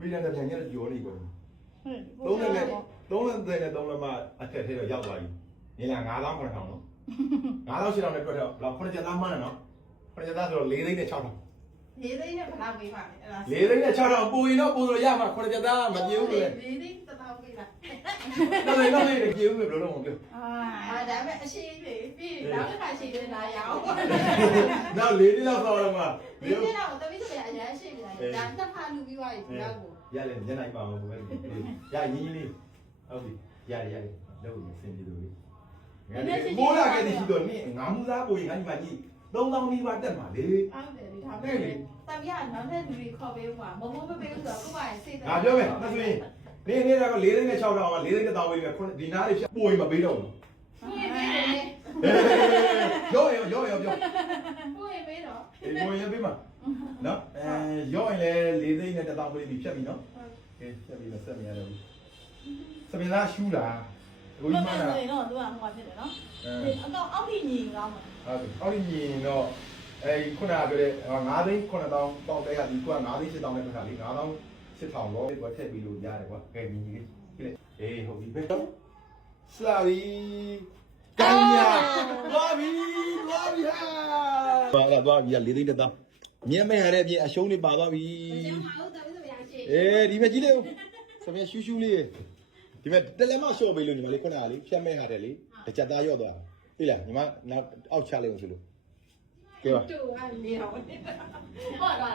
ပြီးတဲ့ပြန်ရက်ကြော်နေကုန်သုံးလက်နဲ့သုံးလက်မှအထက်ထဲတော့ရောက်သွားပြီညီလာ9000 9000နော်9000 8000နဲ့တွက်တော့လောက်9ချက်သားမှန်းတယ်နော်9ချက်သားဆိုတော့4သိန်းနဲ့6000 4သိန်းနဲ့ဘယ်လောက်ပေးပါလဲအဲ့ဒါ4သိန်းနဲ့6000ပိုရင်တော့ပိုလို့ရမှာ9ချက်သားမပြေဘူးလေ4သိန်း1000ပေးလားတော့လေပြေဘူးဘယ်လိုလုပ်မပြောဒါပေမဲ့အရှိသေးပြီးနောက်တစ်ခါရှိသေးလားရအောင်နောက်4သိန်းလောက်တော့မှ4သိန်းတော့တပည့်ဆိုရအရင်ရှိပြီလားဒါနှစ်ခါလူပြီးသွားပြီဒီလောက်ကိုရတယ်ညနေပါအောင်ပဲရရင်းလေးဟုတ်ပြီရတယ်လောက်ရစင်ပြီးလို့မိုးလာခဲ့တဲ့ရှိတော့နင်းငါမှုသားပိုရင်ငါညီမကြီး3000နီးပါးတက်မှာလေဟုတ်တယ်လေဒါပေမဲ့တပည့်ကနောက်ထပ်လူတွေခေါ်ပေးဦးမှာမမပေးဘူးဆိုတော့ကိုယ့်ဘာစိတ်ငါပြောမယ်မဆိုရင်နေတော့4သိန်းနဲ့6000အောင်4သိန်းနဲ့1000ပေးပြီဒီနားလေးပိုရင်မပေးတော့ဘူးကိုယ်ပေးတယ်ရောပြောကိုယ်ပေးတော့ကိုရပေးမှာနော်ရောရင်လေ4သိန်းနဲ့1000ပေးပြီဖြတ်ပြီနော်ကဲဖြတ်ပြီဆက်မြရတယ်စပင်သားရှူးလားကိုကြီးမလားတော့သူကဟိုမှာဖြစ်တယ်နော်အတော့အောက်ထိညီကောင်းမှာဟုတ်ပြီအောက်ထိညီတော့ခုနကပြောတဲ့9သိန်း9000ပေါက်တဲ့ကဒီကွာ9သိန်း8000နဲ့ပတ်တာလေ9000 8000တော့ကွာထည့်ပြီးလို့ရတယ်ကွာကဲညီကြီးကြည့်လိုက်ဟုတ်ပြီပဲစလာပြီကညာသွားပြီဟာအဲ့ဒါသွားပြီ4သိန်း1000မြင်မဲ့ရတဲ့အပြင်အရှုံးတွေပါသွားပြီဒီမဲ့ကြည့်လေစပယ်ရှူးလေးဒီမဲ့တယ်လမရှော့ပေးလို့ညီမလေးခုနကလေဖြတ်မဲ့ဟာတယ်လေတစ်ချက်သားရော့သွားသိလားညီမနောက်အောက်ချလိုက်အောင်ဆိုလို့ကဲပါတူကနေတော့ဟုတ်တာလား